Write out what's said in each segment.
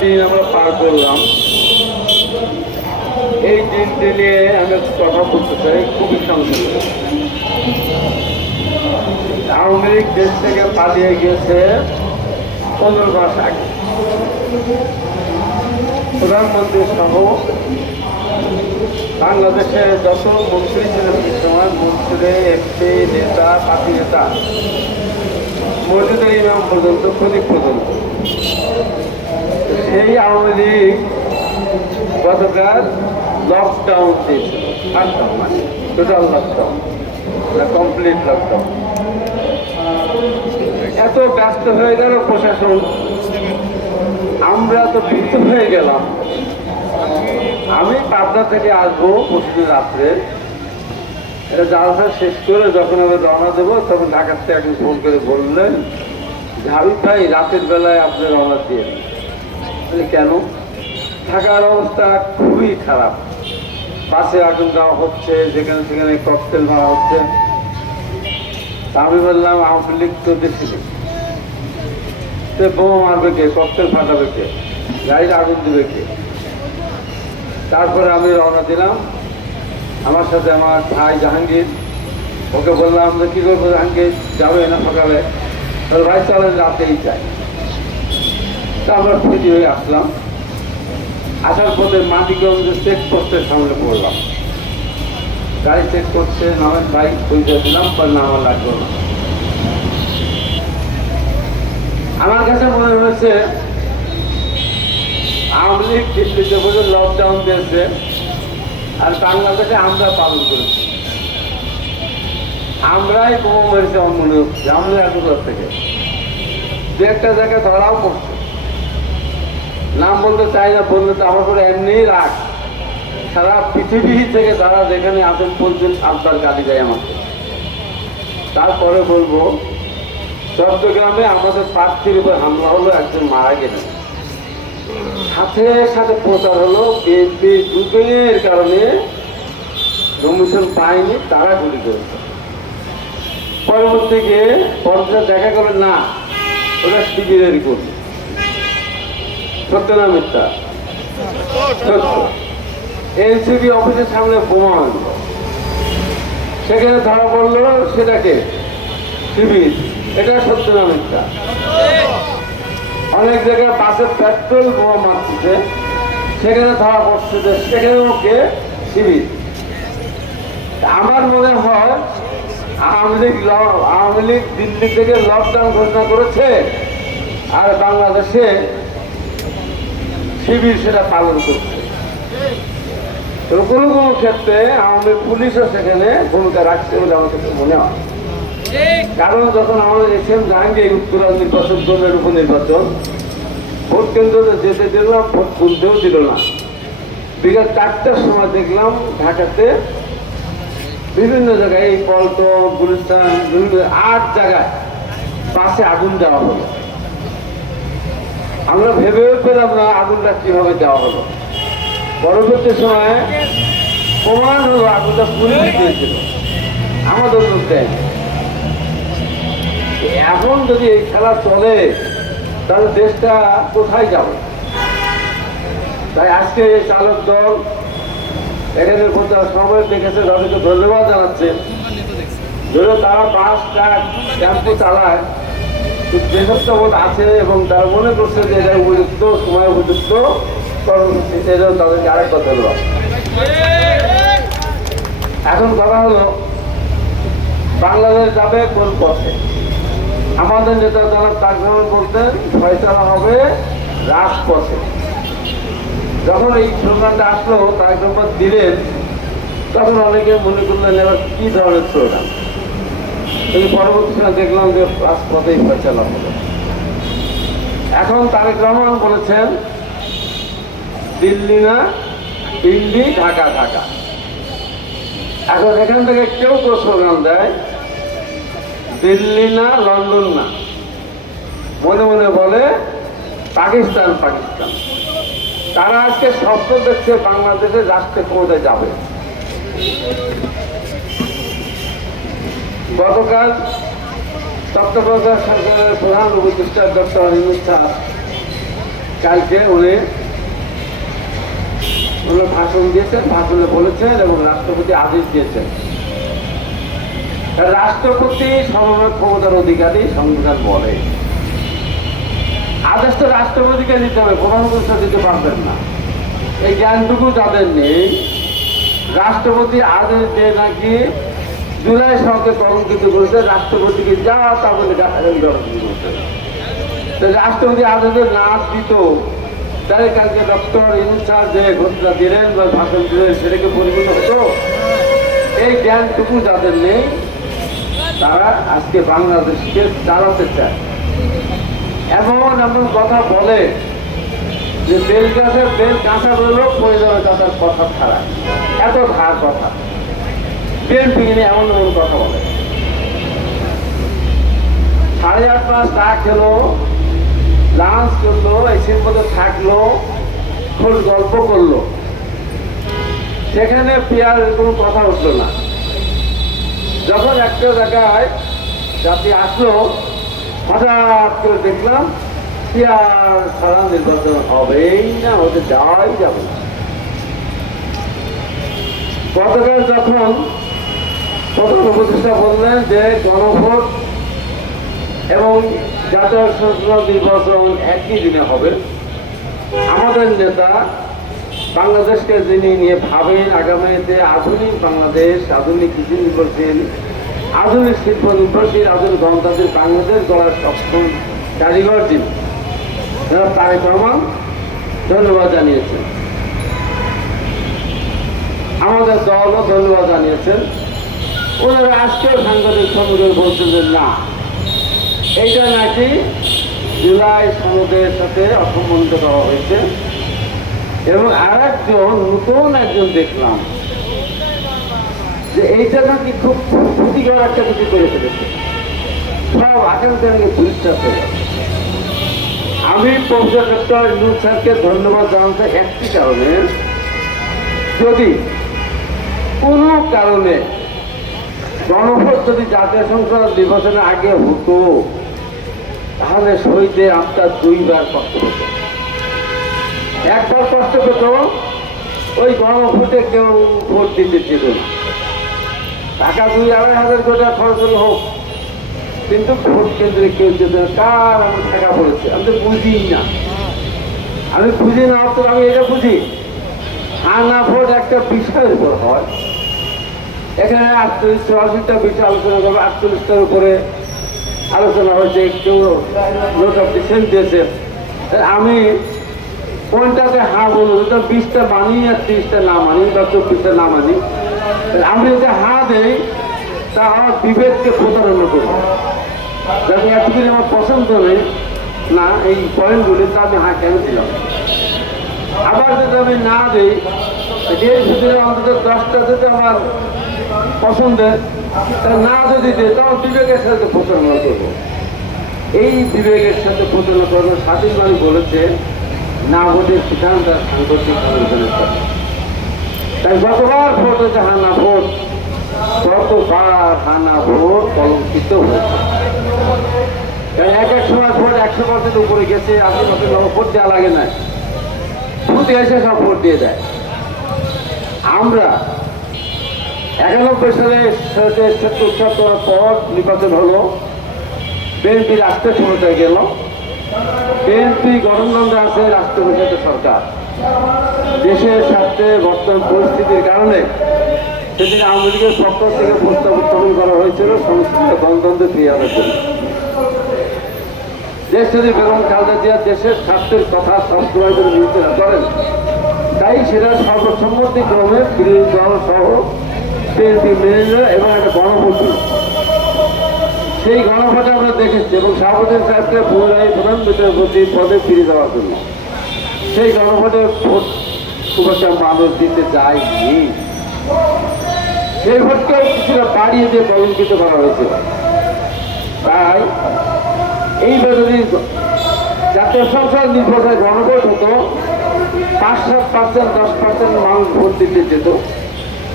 দিন আমরা পার করলাম। এই দিনটি নিয়ে আমি কথা বলতে চাই খুবই সংক্ষেপে। আওয়ামী লীগ দেশ থেকে পালিয়ে গিয়েছে 15 মাস আগে। প্রধানমন্ত্রী সহ বাংলাদেশে যত মন্ত্রী ছিলেন এই সময়, মন্ত্রী, এমপি, নেতা, পার্টি নেতা, মসজিদের ইমাম পর্যন্ত, খতিব পর্যন্ত, সেই আওয়ামী লীগ গতকাল লকডাউন দিয়েছিল। শাটডাউন মানে টোটাল লকডাউন, কমপ্লিট লকডাউন। এত ব্যস্ত হয়ে গেল প্রশাসন, আমরা তো বিরক্ত হয়ে গেলাম। আমি পাবনা থেকে আসবো পরশু রাত্রে, এটা জালসা শেষ করে যখন আমি রওনা দেবো তখন ঢাকার থেকে একজন ফোন করে বললেন, হাবিব ভাই রাতের বেলায় আপনি রওনা দিয়ে। কেন? ঢাকার অবস্থা খুবই খারাপ, বাসে আগুন দেওয়া হচ্ছে, যেখানে সেখানে ককটেল মারা হচ্ছে। আমি বললাম আওয়ামী লীগ তো দেশে নেই, বোমা মারবে কে, ককটেল ফাটাবে কে, গাড়ির আগুন দিবে কে? তারপরে আমি রওনা দিলাম। আমার সাথে আমার ভাই জাহাঙ্গীর, ওকে বললাম যে কী করবো জাহাঙ্গীর, যাবে না সকালে? ভাই চলেন রাতেই যাই। তা আমরা ফিরি হয়ে আসলাম। আসার পথে মাটিগঞ্জের চেকপোস্টের সামনে পড়লাম। গাড়ি চেক করছে, নামের বাইক পৌঁছে দিলাম, পর নামা লাগলো না। আমার কাছে মনে হয়েছে আওয়ামী লীগ দিল্লিতে বলে লকডাউন দিয়েছে আর বাংলাদেশে আমরা পালন করেছি। আমরাই বোমা মেরেছি আমার মনে হচ্ছে, আমাদের এতদূর থেকে দু একটা জায়গায় ধরাও করছে। নাম বলতে চাই না, বললে তো আমার করে এমনিই রাখ। সারা পৃথিবী থেকে তারা যেখানে আছেন বলছেন আবদার গালি দেয় আমাকে। তারপরে বলবো, চট্টগ্রামে আমাদের প্রার্থীর উপর হামলা হলো, একজন মারা গেলেন। সাথে সাথে প্রচার হলো বিএনপি দুজনের কারণে কমিশন পায়নি, তারা গুলি করেছে। পরবর্তীকে পর্যায়ে দেখা গেল না, ওরা শিবিরের কর্মী। সত্য না মিথ্যা? সত্য। এনসিপি অফিসের সামনে বোমা হল, সেখানে ধরা পড়লো সেটাকে শিবির। এটা সত্য না মিথ্যা? অনেক জায়গায় বাসে পেট্রোল বোমা মারতেছে, সেখানে ধরা পড়ছে যে সেখানেও কে? শিবির। আমার মনে হয় আওয়ামী লীগ দিল্লি থেকে লকডাউন ঘোষণা করেছে আর বাংলাদেশে শিবির সেটা পালন করছে। কোনো কোনো ক্ষেত্রে আমাদের পুলিশও সেখানে ভূমিকা রাখছে বলে আমার কাছে মনে হয়। কারণ যখন আমাদের এসএম জাহাঙ্গীর উত্তরা নির্বাচন দলের উপনির্বাচন, ভোট কেন্দ্রে যেতে দিলাম, ভোট তুলতেও দিল না। বিকাল 4টার সময় দেখলাম ঢাকাতে বিভিন্ন জায়গায়, এই পল্টন, গুলিস্তান, বিভিন্ন 8 জায়গায় বাসে আগুন দেওয়া হলো। আমরা ভেবেও পেলাম না আগুনটা কিভাবে দেওয়া হলো। পরবর্তী সময়ে প্রমাণ হলো আগুনটা পুলিশ দিয়েছিল, আমাদের লোক দেয়। এখন যদি এই খেলা চলে তাহলে দেশটা কোথায় যাবে? তাই আজকে এই চালক দল এখানে সময় দেখেছে, তাদেরকে ধন্যবাদ জানাচ্ছে। ধরো তারা বাস, ট্রাক, টেম্পো চালায়, দেশত্ববোধ আছে এবং তারা মনে করছে যে এটা উপযুক্ত সময়, উপযুক্ত কর্মসূচি, সেজন্য তাদেরকে আরেকবার ধন্যবাদ। এখন কথা হলো বাংলাদেশ যাবে কোন পথে? আমাদের নেতা যারা তারেক রহমান বলতেন ফয়সালা হবে রাজপথে। যখন এই স্লোগানটা আসলো, তারেক রহমান দিলেন, তখন অনেকে মনে করলেন এবার কি ধরনের স্লোগান। কিন্তু পরবর্তী সময় দেখলাম যে রাজপথেই ফয়সালা হবে। এখন তারেক রহমান বলেছেন দিল্লি না দিল্লি, ঢাকা ঢাকা। এখন এখান থেকে কেউ কেউ স্লোগান দেয় দিল্লি না লন্ডন না, মনে মনে বলে পাকিস্তান পাকিস্তান। তারা আজকে স্বপ্ন দেখছে বাংলাদেশের রাষ্ট্রে ক্ষমতায় যাবে। গতকাল তত্ত্বাবধায়ক সরকারের প্রধান উপদেষ্টা ডক্টর ইউনূস স্যার কালকে উনি ভাষণ দিয়েছেন, ভাষণে বলেছেন এবং রাষ্ট্রপতি আদেশ দিয়েছেন। রাষ্ট্রপতি সর্বমোট ক্ষমতার অধিকারী সংবিধান বলে। আদেশ তো রাষ্ট্রপতিকে নিতে হবে, প্রধানমন্ত্রী দিতে পারবেন না। এই জ্ঞানটুকু যাদের নেই, রাষ্ট্রপতি আদেশ দিয়ে নাকি জুলাই সনদকে কলঙ্কিত করেছে, রাষ্ট্রপতিকে যা তা বলে গালাগালি করছে। রাষ্ট্রপতি আদেশে না দিত, তাই কালকে ডক্টর ইউনূস স্যার যে ঘোষণা দিলেন বা ভাষণ দিলেন সেটাকে পরিপূর্ণ হতো। এই জ্ঞানটুকু যাদের নেই, তারা আজকে বাংলাদেশকে চালাতে চায়। এমন এমন কথা বলে যে বেল গাছের বেল কাঁচা রইলেও পড়ে যাবে তাদের কথা ছাড়া, এত ধার কথা। বিএনপি নিয়ে এমন এমন কথা বলে। 8:30 মাস চা খেলো, লাঞ্চ করলো, এসির মধ্যে থাকলো, খোল গল্প করলো, সেখানে পিয়ার কোনো কথা উঠলো না। যখন একটা জায়গায় জাতি আসলো, হঠাৎ করে দেখলাম পিয়ার ছাড়া নির্বাচন হবেই না, হতে যাওয়াই যাবে না। গতকাল যখন প্রধান উপদেষ্টা বললেন যে গণভোট এবং জাতীয় সংসদ নির্বাচন একই দিনে হবে, আমাদের নেতা বাংলাদেশকে যিনি নিয়ে ভাবেন আগামীতে আধুনিক বাংলাদেশ, আধুনিক কৃষি নির্ভরশীল, আধুনিক শিল্প নির্ভরশীল, আধুনিক গণতান্ত্রিক বাংলাদেশ গড়ার সক্ষম কারিগর যিনি, তারেক রহমান ধন্যবাদ জানিয়েছেন। আমাদের দলও ধন্যবাদ জানিয়েছেন। ওনারা আজকেও সাংবাদিক সম্মেলনে বলছেন যে না, এইটা নাকি জুলাই সনদের সাথে অসম্বন্ধিত করা হয়েছে। এবং আর একজন নতুন একজন দেখলাম যে এইটা নাকি খুব ক্ষতিকর একটা কিছু করে ফেলেছে, সব আকাঙ্ক্ষাকে পরিষ্কার করে। আমি প্রফেসর ডক্টর ইউনূস স্যারকে ধন্যবাদ জানাতে একটি কারণে, যদি কোনো কারণে গণভোট যদি জাতীয় সংসদ নির্বাচনের আগে হতো, তাহলে শহীদদের আত্মা 2বার কষ্ট পেত। একবার কষ্ট পেত, ওই গণভোটে কেউ ভোট দিতে যেত না। টাকা 2-2.5 কোটি খরচ করে হোক, কিন্তু ভোট কেন্দ্রে কেউ যেত না। কার আমার টাকা পড়েছে আমি তো বুঝি না, আমি বুঝি না অত, আমি এটা বুঝি হানা ভোট একটা বিষয়ের উপর হয়। এখানে 48-84টা বিষয় আলোচনা করবে, 48টার উপরে আলোচনা হয়েছে, কেউ নোট অফ ডিসেন্ট দিয়েছে। আমি কোনটাতে হ্যাঁ বলবো, 20টা মানি আর 30টা না মানি বা 24টা না মানি। আমি যদি হ্যাঁ দেই তা আমার বিবেককে প্রতারণা করবো, যাতে এতদিন আমার পছন্দ নেই না এই পয়েন্টগুলি, তা আমি হ্যাঁ কেন দিলাম। আবার যদি আমি না দিই, এর ভিতরে অন্তত 10টা যদি আমার পছন্দের, না যদি দিই তখন বিবেকের সাথে প্রতারণা করবো। এই বিবেকের সাথে প্রতারণা করবো। স্বাধীন মানুষ বলেছে না ভোটের সিদ্ধান্ত সাংগঠনিক আন্দোলনের সাথে। তাই যতবার ভোট হয়েছে হানা ভোট, ততবার হানা ভোট কলঙ্কিত হয়েছে। এক এক সময় ভোট 100% উপরে গেছে, 80% ভোট দেওয়া লাগে না, ভোট এসে সব ভোট দিয়ে দেয়। আমরা 91 সালে 77 করার পর নির্বাচন হলো, বিএনপি রাষ্ট্রীয় ক্ষমতায় গেল, বিএনপি গঠনতন্ত্রে আছে, রাষ্ট্রপতি সরকার। দেশের স্বার্থে বর্তমান পরিস্থিতির কারণে সেদিন আওয়ামী লীগের পক্ষ থেকে প্রস্তাব উত্থাপন করা হয়েছিল সংস্কৃত গণতন্ত্রে ফিরে আনার জন্য। দেশ যদি বেগম খালেদা জিয়া দেশের স্বার্থের কথা সবসময় করে বিবেচনা করেন, তাই সেটা সর্বসম্মতিক্রমে বিরোধী দল সহ বিএনপি মেনে নিল এবং একটা গণভোট। সেই গণভোটে আমরা দেখেছি এবং শাহাবুদ্দিন সাহেবকে পুনরায় প্রধান বিচারপতি পদে ফিরে দেওয়ার জন্য সেই গণভোটে ভোট খুব একটা মানুষ দিতে যায়নি। সেই ভোটকেও কিছুটা বাড়িয়ে দিয়ে কলঙ্কিত করা হয়েছিল। তাই এইবার যদি জাতীয় সংসদ নির্বাচনে গণভোট হতো, 5-7%, 10% মানুষ ভোট দিতে যেত,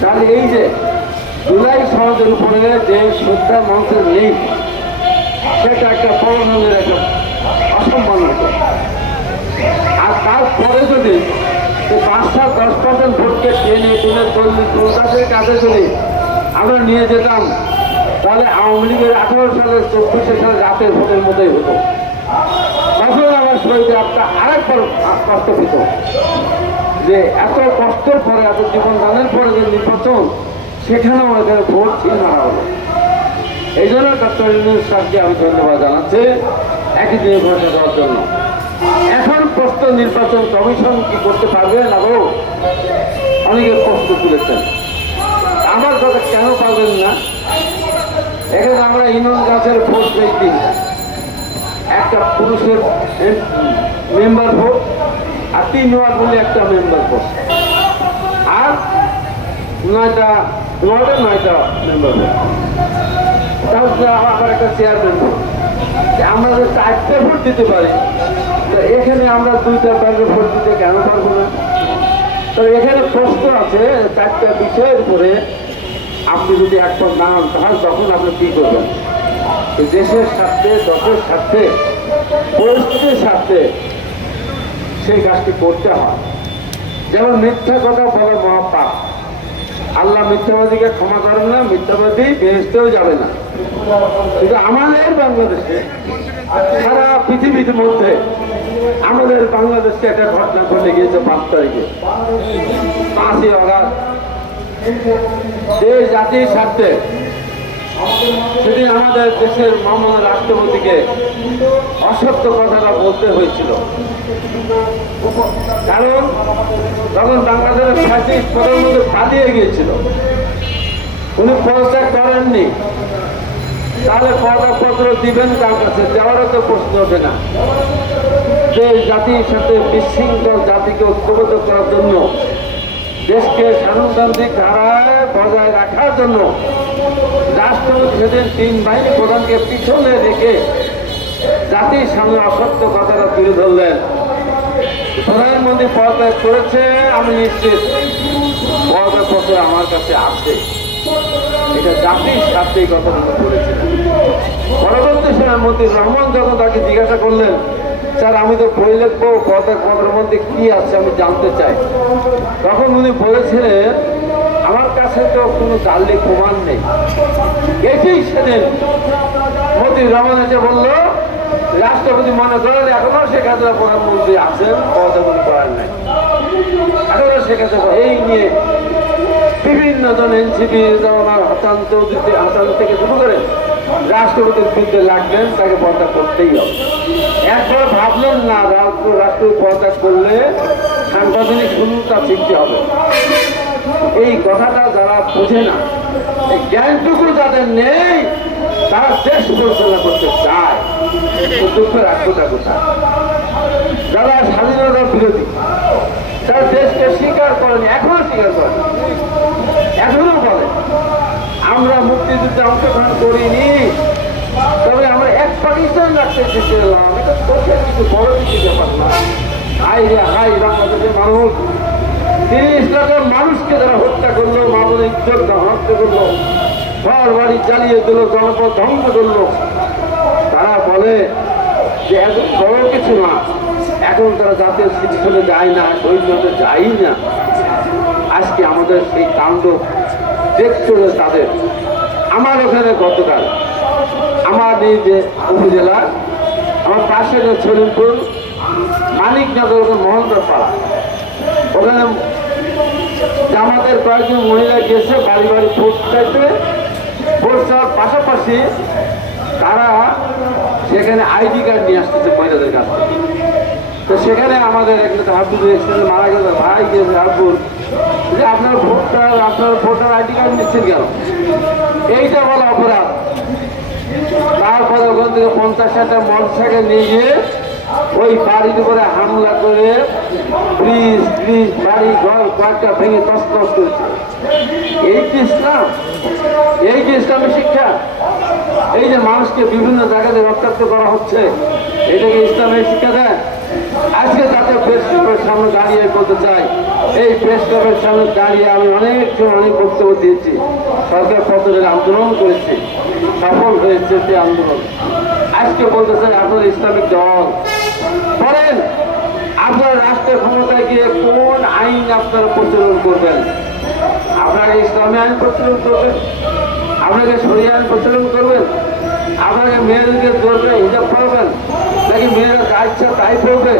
তাহলে এই যে জুলাই সনদের উপরে যে শ্রদ্ধা মানুষের নেই, সেটা একটা পরমাণুর একটা অসম্মান হতো। ফুলদাসের কাছে যদি আমরা নিয়ে যেতাম, তাহলে আওয়ামী লীগের 18 সালের 24 সালে রাতের ভোটের মতোই হতো। তখন আমার শরীরে আপনার আরেকবার কষ্ট পেত যে এত কষ্টের পরে, এত জীবনদানের পরে যে নির্বাচন, সেখানেও এখানে ভোট ছিন্ন হলো। এই জন্য ডক্টর ইউনূস স্যারকে আমি ধন্যবাদ জানাচ্ছি একই দিনে ঘোষণা দেওয়ার জন্য। এখন প্রশ্ন, নির্বাচন কমিশন কি করতে পারবে না? অনেকে প্রশ্ন তুলেছেন, আমার কথা কেন পারবেন না? এখানে আমরা ইউনিয়ন গাছের ভোট পেয়েছি, একটা পুরুষের মেম্বার ভোট আর 3 ওয়ার্ড বলে একটা মেম্বার ভোট, আর 9টা ওয়ার্ডে 9টা মেম্বার ভোট, তাহলে আবার একটা চেয়ারম্যান ভোট। আমরা যে 4টে ভোট দিতে পারি, তো এখানে আমরা 2টা ব্যাংকে ভোট দিতে কেন পারবো না? তো এখানে প্রশ্ন আছে 4টা বিষয়ের উপরে আপনি যদি একবার না হন, তাহলে তখন আপনি কি করবেন? দেশের স্বার্থে, দশের স্বার্থে, পরিস্থিতির স্বার্থে সেই কাজটি করতে হয়। যেমন মিথ্যা কথা বলা মহাপাপ, আল্লাহ মিথ্যাবাদীকে ক্ষমা করেন না, মিথ্যাবাদী বেহেশতেও যাবে না। কিন্তু আমাদের বাংলাদেশে, সারা পৃথিবীর মধ্যে আমাদের বাংলাদেশে একটা ঘটনা ঘটে গিয়েছে 5 তারিখে, 5ই আগস্ট। দেশ জাতির স্বার্থে সেদিন আমাদের দেশের মহামান্য রাষ্ট্রপতিকে অসত্য কথাটা বলতে হয়েছিল, কারণ তখন বাংলাদেশের ফ্যাসিস্ট প্রধানমন্ত্রী পালিয়ে গিয়েছিল, উনি পদত্যাগ করেননি। তাহলে পদপত্র দিবেন কার কাছে? দেওয়ারও তো প্রশ্ন ওঠে না। দেশ জাতির সাথে বিশৃঙ্খল জাতিকে ঐক্যবদ্ধ করার জন্য, দেশকে সাংগঠনিক ধারায় বজায় রাখার জন্য রাষ্ট্রপতি সেদিন 3 বাহিনী প্রধানকে পিছনে রেখে জাতির সামনে অসত্য কথাটা তুলে ধরলেন। প্রধানমন্ত্রী পদত্যাগ করেছে, আমি নিশ্চিত পদত্যাগপত্র আমার কাছে আছে। এটা জাতির স্বার্থে এই কথাটা বলেছিলেন। পরবর্তী সময় মন্ত্রী রহমান যখন তাকে জিজ্ঞাসা করলেন, স্যার আমি তো বই লিখবো, পদত্যাগপত্রের মধ্যে কি আছে আমি জানতে চাই, তখন উনি বলেছিলেন আমার কাছে তো কোনো দালিলিক প্রমাণ নেই। এটি সেদিন মন্ত্রী রহমান এসে বলল, রাষ্ট্রপতি মনে করেন এখনো শেখ হাসিনা প্রধানমন্ত্রী আছেন, পদত্যাগ করার নাই, এখনো শেখ হাসিনা। এই নিয়ে বিভিন্ন জন এনসিপি, যেমন হাসান চৌধুরী, হাসান থেকে শুরু করে রাষ্ট্রপতির বিরুদ্ধে লাগলেন, তাকে পদত্যাগ করতেই হবে। একবার ভাবলেন না রাষ্ট্রপতি পদত্যাগ করলে সাংবিধানিক শূন্যতা সৃষ্টি হবে। এই কথাটা যারা বোঝে না, এই জ্ঞানটুকু যাদের নেই, তারা দেশ পরিচালনা করতে চায়, দুঃখের আত্মতা কোথায়? যারা স্বাধীনতার বিরোধী, তারা দেশকে স্বীকার করেনি, এখনো স্বীকার করেনি, এখনো বলে আমরা মুক্তিযুদ্ধে অংশগ্রহণ করিনি, তবে আমরা এক পাকিস্তান রাখতে চেয়েছিলাম। এটা চোখের কিছু বড় কিছু ব্যাপার না। হাই রে হাই, বাংলাদেশের মানুষ 30 লাখের মানুষকে যারা হত্যা করলো, মামুন ইজ্জত হত্যা করলো, ঘর বাড়ি জ্বালিয়ে দিল, জনপদ ধ্বংস করলো, তারা বলে যে এত বড় কিছু না। এখন তারা জাতীয় স্মৃতিসৌধে যায় না, শহীদ যাই না। আজকে আমাদের সেই কাণ্ড দেখতে তাদের। আমার ওখানে গতকাল আমার এই যে উপজেলা, আমার পাশে যে ছলিমপুর মানিকনগর মোহনদার পাড়া, ওখানে জামাতের কয়েকজন মহিলা গেছে বাড়ি বাড়ি ভোট চাইতে। ভোট চাওয়ার পাশাপাশি তারা সেখানে আইডি কার্ড নিয়ে আসতেছে মহিলাদের কাছ থেকে। তো সেখানে আমাদের একটা হাবুল মারা গেছে, ভাই গেছে হাবুল, যে আপনার ভোটার আইডি কার্ড নিচ্ছেন কেন? এইটা বলা অপরাধ। তারপরে ওখান থেকে 50-60টা মোটরসাইকেল নিয়ে গিয়ে ওই বাড়ির উপরে হামলা করে ব্রিজ বাড়ি ঘর কয়েকটা ভেঙে তসতস করেছে। এই যে ইসলাম, এই যে ইসলামী শিক্ষা, এই যে মানুষকে বিভিন্ন জায়গাতে রক্তাক্ত করা হচ্ছে, এটাকে ইসলামের শিক্ষা দেয়? আজকে তাতে প্রেস ক্লাবের সামনে দাঁড়িয়ে বলতে চাই, এই প্রেস ক্লাবের সামনে দাঁড়িয়ে আমি অনেক সময় অনেক বক্তব্য দিয়েছি, সরকার পত্রের আন্দোলন করেছি, সফল হয়েছে সে আন্দোলন। আজকে বলতে চাই আপনার ইসলামিক দল বলেন, আপনার রাষ্ট্রের ক্ষমতায় গিয়ে কোন আইন আপনারা প্রচলন করবেন? আপনাকে ইসলামী আইন প্রচলন করবেন, আপনাকে শরিয়া আইন প্রচলন করবেন, আপনাকে মেয়েদেরকে ধরবে হিজাব পড়বেন, নাকি মেয়েরা যা ইচ্ছা তাই পড়বে?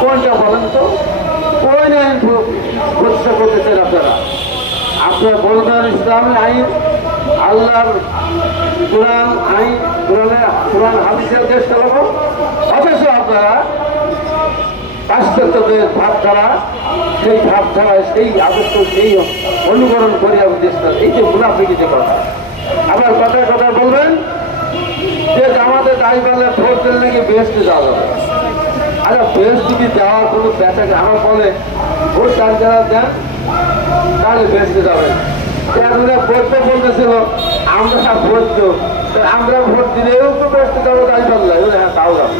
কোনটা বলেন তো? কোন আইন প্রতিষ্ঠা করতেছেন আপনারা? আপনারা বলতেন ইসলামী আইন, আল্লাহর কোরআন আইন, কোরআন হাদিসের দেশ চালাবো, অথচ আপনারা পাশ্চাত্যদের ভাবধারা, সেই ভাবধারায় সেই আদর্শ সেই অনুকরণ করে আমি দেশটা, এই যে মুনাফিকি যে কথা, আবার কথায় কথায় বলবেন যে আমাদের দাঁড়িপাল্লা ভোট দিলে নাকি বেহেস্তে যাওয়া যাবে। আচ্ছা, বেহেস্তে যাওয়ার কোনো বেচা, আমার বলে ভোট যারা দেন তাহলে বেহেস্তে যাবেন। বৈদ্য বলতেছিল আমরা বৈদ্য, আমরা ভোট দিলেও তো বেহেস্তে যাবো দাঁড়িপাল্লা, হ্যাঁ তাও যাবে।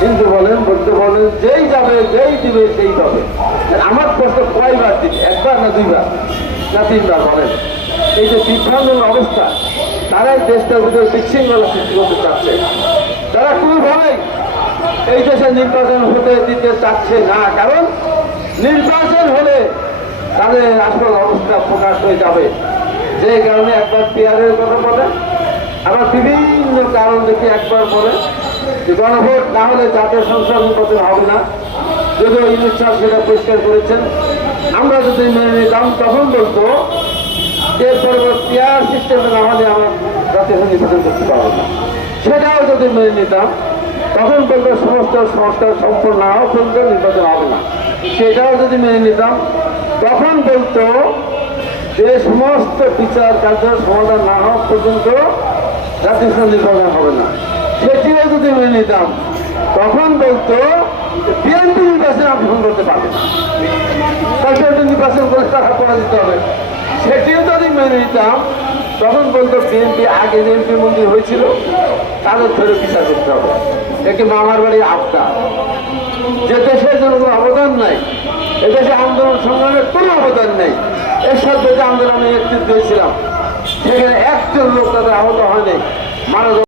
কিন্তু বলেন, বৈদ্য বলেন যেই যাবে যেই দিবে সেই পাবে। আমার প্রশ্ন কয়বার দিবে? একবার না দুইবার না তিনবার? বলেন, এই যে বিভ্রান্ত অবস্থা, তারাই দেশটার ভিতরে বিশৃঙ্খলা সৃষ্টি করতে চাচ্ছে। তারা কোনোভাবেই এই দেশে নির্বাচন হতে দিতে চাচ্ছে না, কারণ নির্বাচন হলে তাদের আসল অবস্থা প্রকাশ হয়ে যাবে। যে কারণে একবার পেয়ারের কথা বলে, আবার বিভিন্ন কারণ দেখে একবার বলে যে গণভোট না হলে জাতীয় সংসদ নির্বাচন হবে না। যদিও ইউনুস সাহেব সেটা পরিষ্কার করেছেন, আমরা যদি মেনে নিতাম তখন বলতো এর পরবর্তী পেয়ার সিস্টেমে না হলে আমরা জাতীয় সংসদ নির্বাচন করতে পারবো না। সেটাও যদি মেনে নিতাম তখন বলতো সমস্ত সংস্কার সম্পূর্ণ না হওয়া পর্যন্ত নির্বাচন হবে না। সেটাও যদি মেনে নিতাম তখন বলতো যে সমস্ত বিচার কার্য সমাধান না হওয়া পর্যন্ত জাতীয় সংসদ নির্বাচন হবে না। সেটিও যদি মেনে নিতাম তখন বলতো বিএনপি নির্বাচনে অংশগ্রহণ করতে পারবে না, তারপরে নির্বাচন করে তারা পরাজিত হবে। সেটিও যদি মেনে নিতাম তখন বলতো বিএনপি আগে যে এমপি মন্ত্রী হয়েছিল তাদের ধরে বিচার করতে হবে। একে মামার বাড়ির আবদা, যে দেশের জন্য কোনো অবদান নাই, এদেশে আন্দোলন সংগ্রামের কোনো অবদান নেই। এর সাথে যে আন্দোলনে নেতৃত্ব দিয়েছিলাম সেখানে একজন লোক তাদের আহত হয়নি, মানব